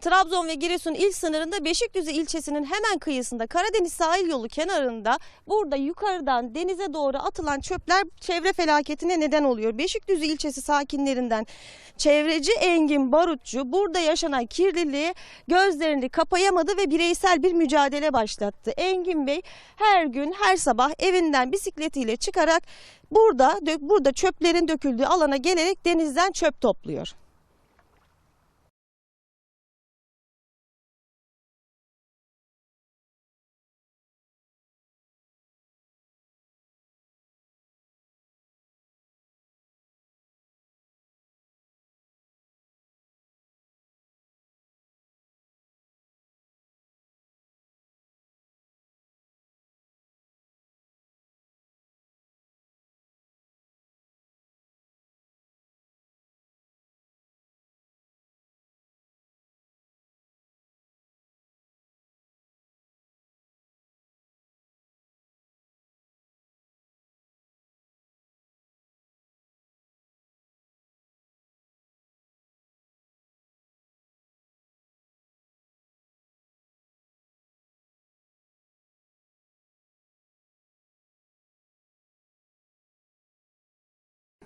Trabzon ve Giresun il sınırında Beşikdüzü ilçesinin hemen kıyısında Karadeniz sahil yolu kenarında burada yukarıdan denize doğru atılan çöpler çevre felaketine neden oluyor. Beşikdüzü ilçesi sakinlerinden çevreci Engin Barutçu burada yaşanan kirliliği gözlerini kapayamadı ve bireysel bir mücadele başlattı. Engin Bey her gün her sabah evinden bisikletiyle çıkarak burada burada çöplerin döküldüğü alana gelerek denizden çöp topluyor.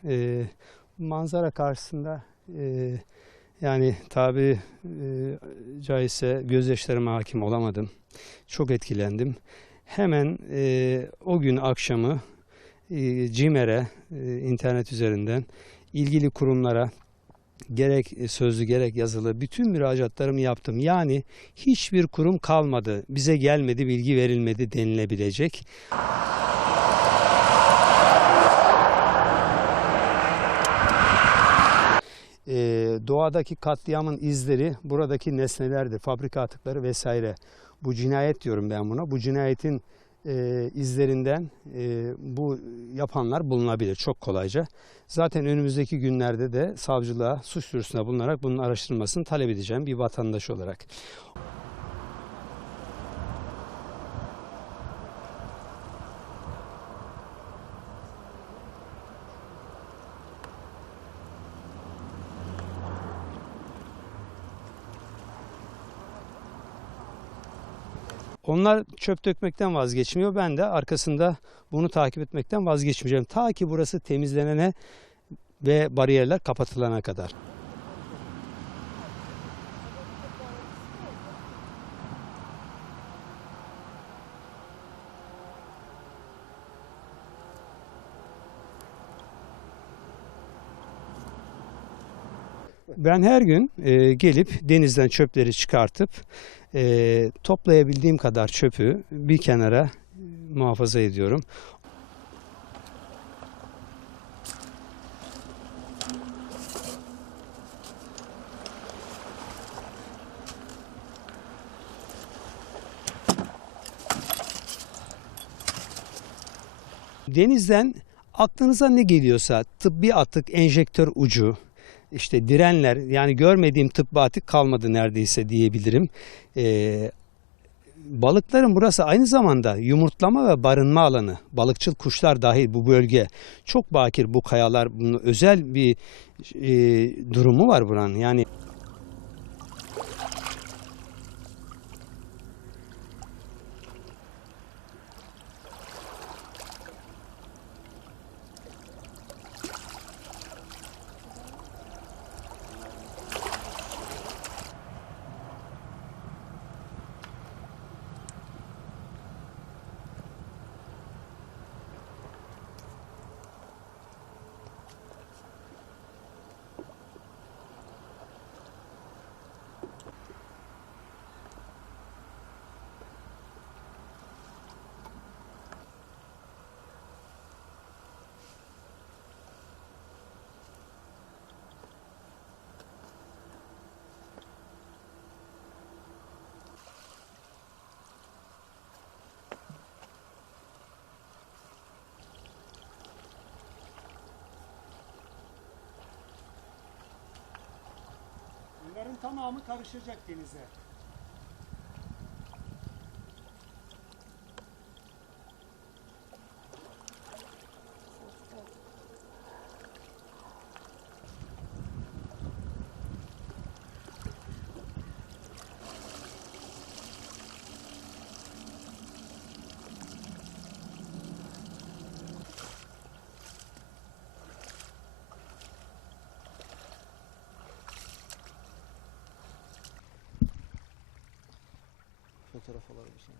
E, manzara karşısında e, yani tabi e, caizse gözyaşlarıma hakim olamadım. Çok etkilendim. Hemen e, o gün akşamı e, CİMER'e e, internet üzerinden ilgili kurumlara gerek sözlü gerek yazılı bütün müracaatlarımı yaptım. Yani hiçbir kurum kalmadı. Bize gelmedi, bilgi verilmedi denilebilecek. e, doğadaki katliamın izleri buradaki nesnelerdir, fabrika atıkları vesaire. Bu cinayet diyorum ben buna. Bu cinayetin e, izlerinden e, bu yapanlar bulunabilir çok kolayca. Zaten önümüzdeki günlerde de savcılığa suç duyurusunda bulunarak bunun araştırılmasını talep edeceğim bir vatandaş olarak. Onlar çöp dökmekten vazgeçmiyor. Ben de arkasında bunu takip etmekten vazgeçmeyeceğim. Ta ki burası temizlenene ve bariyerler kapatılana kadar. Ben her gün e, gelip denizden çöpleri çıkartıp e, toplayabildiğim kadar çöpü bir kenara muhafaza ediyorum. Denizden aklınıza ne geliyorsa tıbbi atık, enjektör ucu, işte direnler yani görmediğim tıbbi atık kalmadı neredeyse diyebilirim. Ee, balıkların burası aynı zamanda yumurtlama ve barınma alanı. Balıkçıl kuşlar dahil bu bölge çok bakir bu kayalar. Bunun özel bir e, durumu var buranın. Yani tamamı karışacak denize. Tarafa alabilirsin.